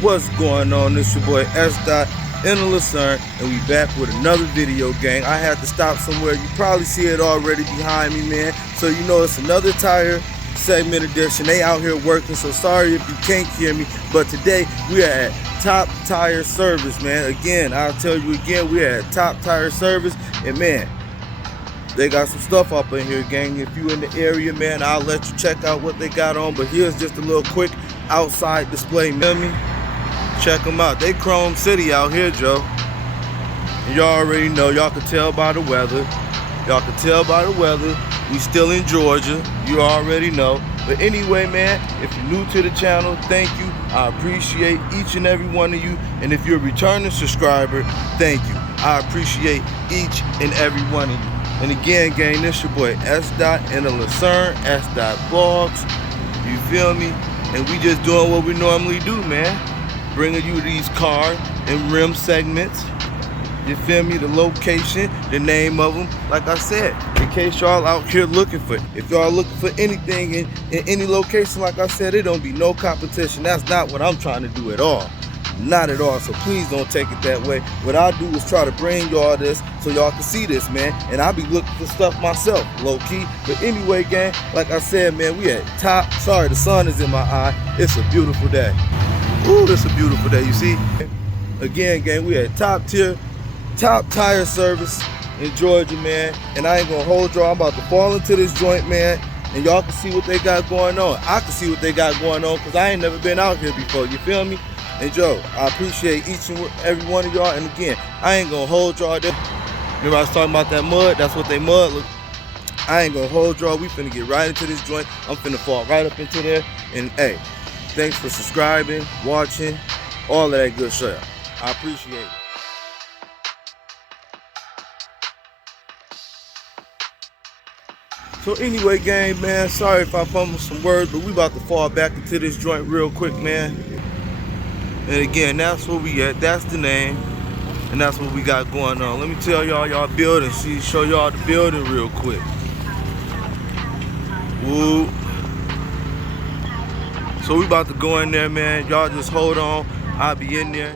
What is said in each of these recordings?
What's going on? It's your boy S. in the Lucerne, and we back with another video, gang. I had to stop somewhere. You probably see it already behind me, man. So you know it's another tire segment edition. They out here working, so sorry if you can't hear me. But today we are at Top Tire Service, man. Again, I'll tell you again, we are at Top Tire Service, and man, they got some stuff up in here, gang. If you in the area, man, I'll let you check out what they got on. But here's just a little quick outside display, you feel me? Check them out. They Chrome City out here, Joe. And y'all already know. Y'all can tell by the weather. Y'all can tell by the weather. We still in Georgia. You already know. But anyway, man, if you're new to the channel, thank you. I appreciate each and every one of you. And if you're a returning subscriber, thank you. I appreciate each and every one of you. And again, gang, this your boy S. in the Lucerne, S. Vlogs. You feel me? And we just doing what we normally do, man. Bringing you these car and rim segments. You feel me? The location, the name of them. Like I said, in case y'all out here looking for, if y'all looking for anything in any location, like I said, it don't be no competition. That's not what I'm trying to do at all. Not at all. So please don't take it that way. What I do is try to bring y'all this so y'all can see this, man. And I be looking for stuff myself, low key. But anyway, gang, like I said, man, we at Top. Sorry, the sun is in my eye. It's a beautiful day. Ooh, it's a beautiful day, you see? Again, gang, we at Top Tire Service in Georgia, man. And I ain't gonna hold y'all. I'm about to fall into this joint, man. And y'all can see what they got going on. I can see what they got going on because I ain't never been out here before, you feel me? And Joe, I appreciate each and every one of y'all. And again, I ain't gonna hold y'all there. Remember I was talking about that mud? That's what they mud look. I ain't gonna hold y'all. We finna get right into this joint. I'm finna fall right up into there. And hey, thanks for subscribing, watching, all of that good shit. I appreciate it. So anyway, gang, man, sorry if I fumbled some words, but we about to fall back into this joint real quick, man. And again, that's where we at. That's the name, and that's what we got going on. Let me tell y'all building. Show y'all the building real quick. Woo. So we about to go in there, man. Y'all just hold on. I'll be in there.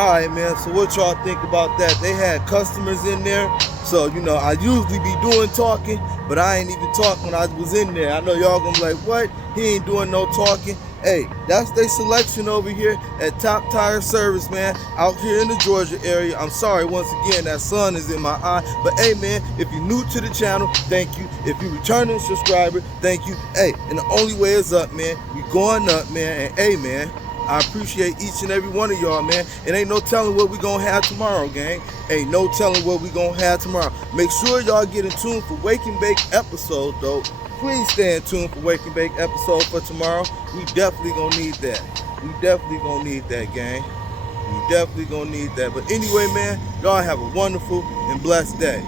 Alright, man, so what y'all think about that? They had customers in there, so you know I usually be doing talking, but I ain't even talk when I was in there. I know y'all gonna be like, what? He ain't doing no talking. Hey, that's their selection over here at Top Tire Service, man, out here in the Georgia area. I'm sorry once again that sun is in my eye, but hey, man, if you're new to the channel, thank you. If you're returning subscriber, thank you. Hey, and the only way is up, man. We going up, man, and hey, man, I appreciate each and every one of y'all, man. It ain't no telling what we gonna have tomorrow, gang. Ain't no telling what we gonna have tomorrow. Make sure y'all get in tune for Wake and Bake episode, though. Please stay in tune for Wake and Bake episode for tomorrow. We definitely gonna need that. We definitely gonna need that, gang. We definitely gonna need that. But anyway, man, y'all have a wonderful and blessed day.